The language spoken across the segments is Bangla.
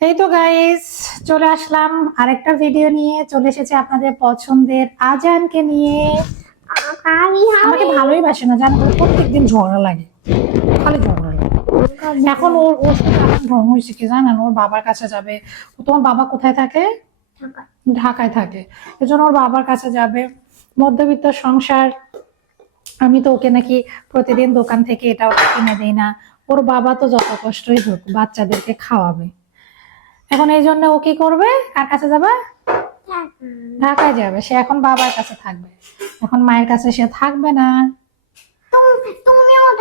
এই তো গাইস চলে আসলাম আরেকটা ভিডিও নিয়ে। চলে এসেছে আপনাদের পছন্দের আজানকে নিয়ে। আমি আমাকে ভালোই বাসে না জানো প্রত্যেকদিন ঝগড়া লাগে। খালি ঝগড়া লাগে। এখন ওর ওর সাথে আমার হয়েছে কি জানেন? ওর বাবার কাছে যাবে। ও তোমার বাবা কোথায় থাকে? ঢাকায় থাকে। এজন্য ওর বাবার কাছে যাবে। মধ্যবিত্ত সংসার। আমি তো ওকে নাকি প্রতিদিন দোকান থেকে এটা ওটা কিনে দিই না। ওর বাবা তো যত কষ্টই হোক বাচ্চাদেরকে খাওয়াবে। এখন এই জন্য ও কি করবে? কার কাছে যাবে? ঢাকায়। যাবে। সে এখন বাবার কাছে থাকবে। এখন মায়ের কাছে সে থাকবে না।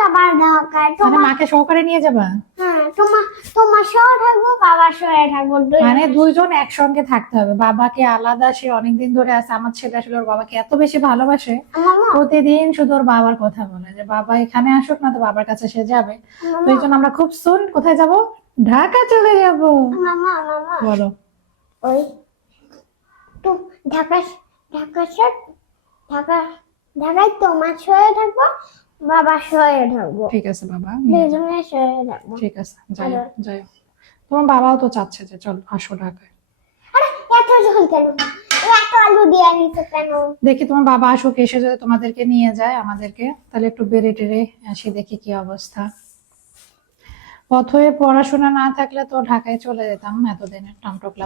দরকার। মানে তোমার মাকে সহকারে নিয়ে যাবা? হ্যাঁ তোমার তোমার সহ থাকব বাবার সহে থাকব মানে দুইজন একসঙ্গে থাকতে হবে। বাবাকে আলাদা সে অনেকদিন ধরে আছে। আমার ছেলে আসলে ওর বাবাকে এত বেশি ভালোবাসে। প্রতিদিন শুধু ওর বাবার কথা বলে যে বাবা এখানে আসুক না তো বাবার কাছে সে যাবে। তো এই জন্য আমরা খুব সুন কোথায় যাব? ঢাকা চলে যাব। বলো। ওই তো ঢাকা ঢাকা ঢাকা ঢাকায় তোমার সহে থাকব। সহে থাকব ঠিক আছে বাবা যাও। থাকব ঠিক আছে যাই আরও? যাই তোমার বাবাও তো চাচ্ছে যে চল আসো ঢাকায়। আরে এত কেন? এত আলু দিয়ে নিতে কেন? দেখি তোমার বাবা আসুক এসে যদি তোমাদেরকে নিয়ে যায় আমাদেরকে তাহলে একটু বেড়ে টেড়ে আসি দেখি কি অবস্থা। পথে পড়াশোনা না থাকলে তো ঢাকায় চলে যেতাম এতদিনের টামটোকলা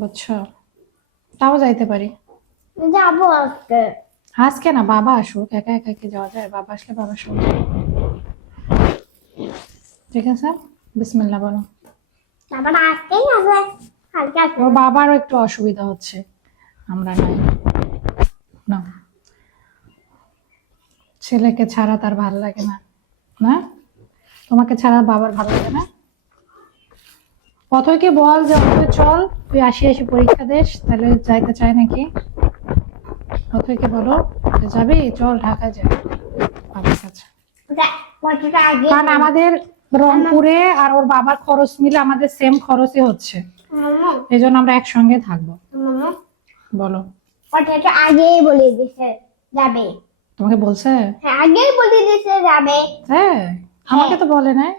বুঝছ? তাও যাইতে পারি। যাব আজকে। আজকে না বাবা আসুক একা একা কি যাওয়া যায়? বাবা আসলে বাবার সঙ্গে ঠিক আছে? বিসমিল্লা বলো। ওর বাবারও একটু অসুবিধা হচ্ছে। আমরা নাই। না। ছেলেকে ছাড়া তার ভালো লাগে না। না? তোমাকে ছাড়া বাবার ভালো লাগে না? অথৈকে বল যে অথৈ চল তুই আসি আসি পরীক্ষা দিস তাহলে যাইতে চায় নাকি? অথৈকে বলো। যাবি? চল ঢাকা যাই। বাবার কাছে দেখ, কতটা আগে কারণ আমাদের রংপুরে আর ওর বাবার খরচ মিলে আমাদের সেম খরচই হচ্ছে। এই জন্য আমরা একসঙ্গে থাকব। বলো। আগেই বলে দিছে যাবে। তোমাকে বলছে? হ্যাঁ আগেই বলে দিছে যাবে। হ্যাঁ আমাকে তো বলে নাই।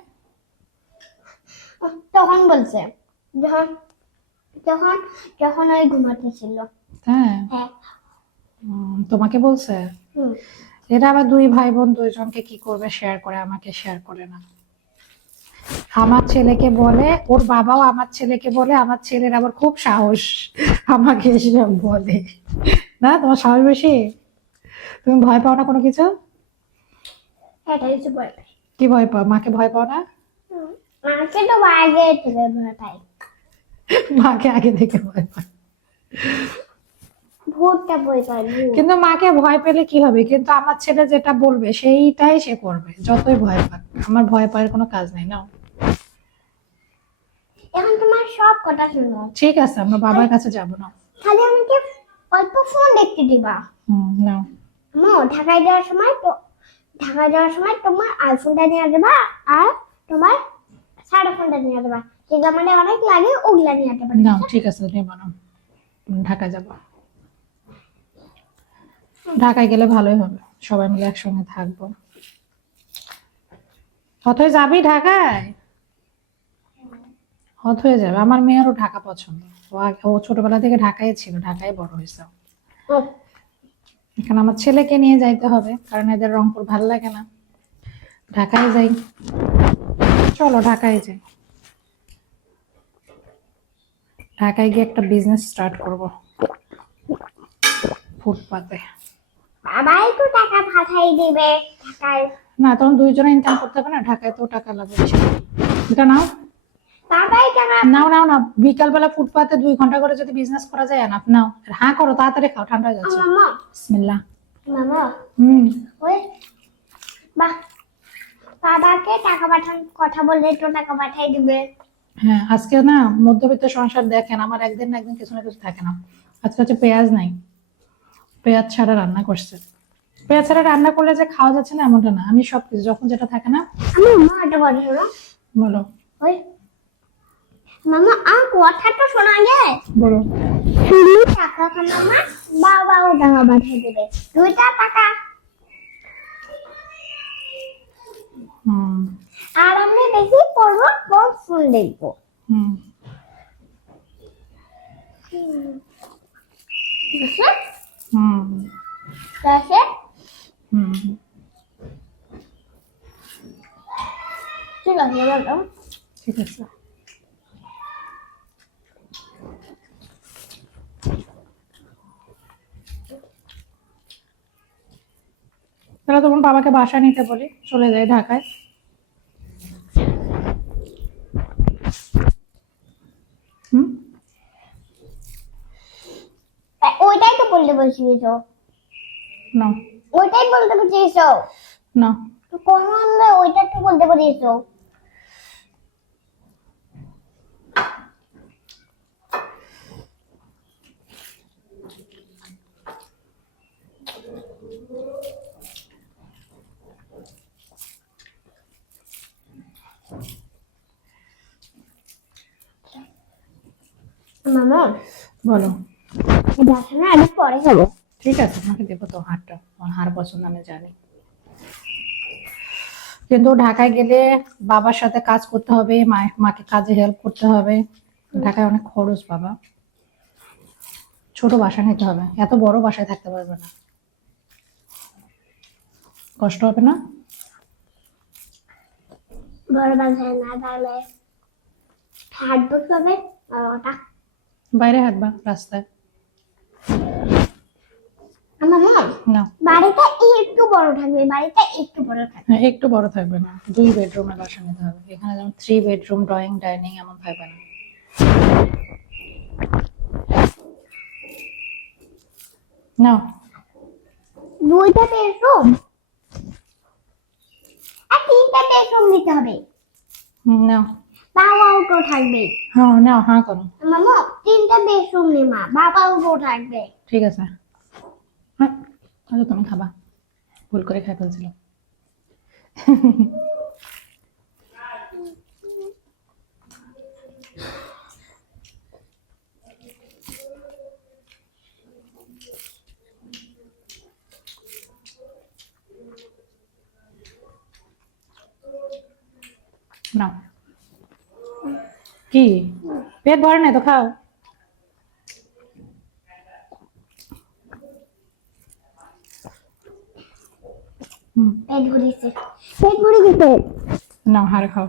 তখন বলছে যখন যখন যখন ওই ঘুমাতেছিল হ্যাঁ। হ্যাঁ উম, তোমাকে বলছে? এটা আবার দুই ভাই বোন দুইজনকে কি করবে? শেয়ার করে আমাকে শেয়ার করে না। আমার ছেলেকে বলে ওর বাবাও আমার ছেলেকে বলে আমার ছেলের আবার খুব সাহস। আমাকে বলে। না তোমার সাহস বেশি? তুমি ভয় পাও না কোনো কিছু? ভয় কি ভয় পাও? মাকে ভয় পাও না। মাকে তো আগে থেকে ভয় পাই। মাকে আগে থেকে ভয় পাও ভূতটা ভয় ভূত। কিন্তু মাকে ভয় পেলে কি হবে? কিন্তু আমার ছেলে যেটা বলবে সেইটাই সে করবে যতই ভয় পাক। আমার ভয় পাওয়ার কোনো কাজ নেই না এখন তোমার সব কথা শুনো। ঠিক আছে আমরা বাবার কাছে যাব না খালি আমাকে অল্প ফোন দেখতে দিবা। হুম মো ঢাকায় যাওয়ার সময় তো ঢাকায় যাওয়ার সময় তোমার আইফোনটা নিয়ে যাবা আর তোমার সাড়ে ফোনটা নিয়ে যাবা যেগুলো মানে অনেক লাগে ওগুলা নিয়ে না ঠিক আছে? নেব না ঢাকায় যাব। ঢাকায় গেলে ভালোই হবে। সবাই মিলে একসঙ্গে থাকব। অথয় যাবি ঢাকায়? হত হয়ে যাবে। আমার মেয়েরও ঢাকা পছন্দ। ও ছোটবেলা থেকে ঢাকায় ছিল। ঢাকায় বড় হয়েছে এখানে আমার ছেলেকে নিয়ে যাইতে হবে কারণ এদের রংপুর ভালো লাগে না। ঢাকায় যাই। চলো ঢাকায় যাই। ঢাকায় গিয়ে একটা বিজনেস স্টার্ট করব। ফুটপাতে। বাবাই তো টাকা পাঠাই দিবে ঢাকায় না তখন দুইজনে ইনকাম করতে হবে না ঢাকায় তো টাকা লাগবে। এটা নাও। বাবাই টাকা নাও নাও না বিকালবেলা ফুটপাতে দুই ঘণ্টা করে যদি বিজনেস করা যায় না নাও। আর হাঁ করো তাড়াতাড়ি খাও ঠান্ডা হয়ে যাচ্ছে। মামা। বিসমিল্লাহ মামা। হুম। ওই বাহ বাবাকে টাকা পাঠান কথা বললে তো টাকা পাঠাই দিবে। হ্যাঁ আজকে না মধ্যবিত্ত সংসার দেখেন আমার একদিন না একদিন কিছু না কিছু থাকে না। আজকে হচ্ছে পেঁয়াজ নাই। পেঁয়াজ ছাড়া রান্না করছে। পেঁয়াজ ছাড়া রান্না করলে যে খাওয়া যাচ্ছে না এমনটা না আমি সব কিছু যখন যেটা থাকে না আমার মা একটা কথা বলো। ওই মামা আর কথাটা শোনা যায় বলো। তুমি টাকা খানা মা বাবাও টাকা পাঠিয়ে দেবে। দুইটা টাকা। হুম। আর আমি বেশি পড়ব কোন ফোন দেখব। হুম। হুম হুম ঠিক আছে ঠিক আছে। তাহলে তোমার বাবাকে বাসা নিতে বলি, চলে যায় ঢাকায় হুম ওইটাই তো বলতে বসিয়েছো না। ওইটাই বলতে বসিয়েছো না। তো কোন ওইটা তো বলতে বসিয়েছো মামা? বলো। দেখানো আমি পরে খাব ঠিক আছে তোমাকে দেবো তো হারটা। আমার হার পছন্দ আমি জানি। কিন্তু ঢাকায় গেলে বাবার সাথে কাজ করতে হবে মা- মাকে কাজে হেল্প করতে হবে। ঢাকায় অনেক খরচ বাবা। ছোট বাসা নিতে হবে। এত বড় বাসায় থাকতে পারবে না। কষ্ট হবে না? বড় বাজারে না তাহলে হাঁটবো কবে? বাইরে হাঁটবা রাস্তায়। আমার মন না। বাড়িটা একটু বড় থাকবে বাড়িটা একটু বড় থাকবে। হ্যাঁ, একটু বড় থাকবে না। দুই বেডরুমের বাসা নিতে হবে। এখানে যেমন থ্রি বেডরুম ড্রয়িং ডাইনিং এমন থাকবে না। না দুইটা বেডরুম আর তিনটা বেডরুম নিতে হবে। না বাবাও তো থাকবে। হ্যাঁ না হ্যাঁ করো। মামা তিনটা বেডরুম নে মা বাবাও তো থাকবে। ঠিক আছে। হ্যাঁ তাহলে তুমি খাবা। ভুল করে খাই ফেলছিল। না কি? পেট ভরে নাই তো খাও। পেট ভরেছে পেট ভরে গেছে। না হারে খাও।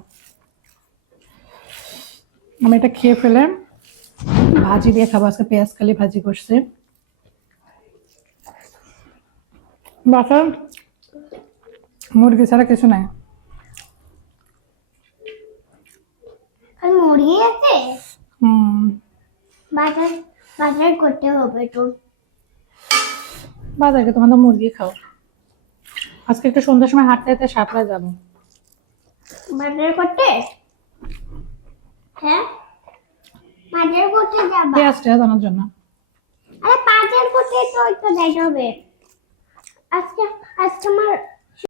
আমি এটা খেয়ে ফেলে ভাজি দিয়ে খাব আজকে পেঁয়াজ কালি ভাজি করছে। বাসা মুরগি ছাড়া কিছু নাই। আর আছে হুম। বাজার বাজার করতে হবে তো। বাজারে তোমার তো মুরগি খাও। আজকে একটু সন্ধ্যার সময় হাঁটতে হাঁটতে সাতটায় যাব। বাজার করতে? হ্যাঁ? বাজার করতে যাবা? পেঁয়াজ টেয়াজ আনার জন্য। আরে বাজার করতে তো একটু যাইতে হবে। আজকে আজকে আমার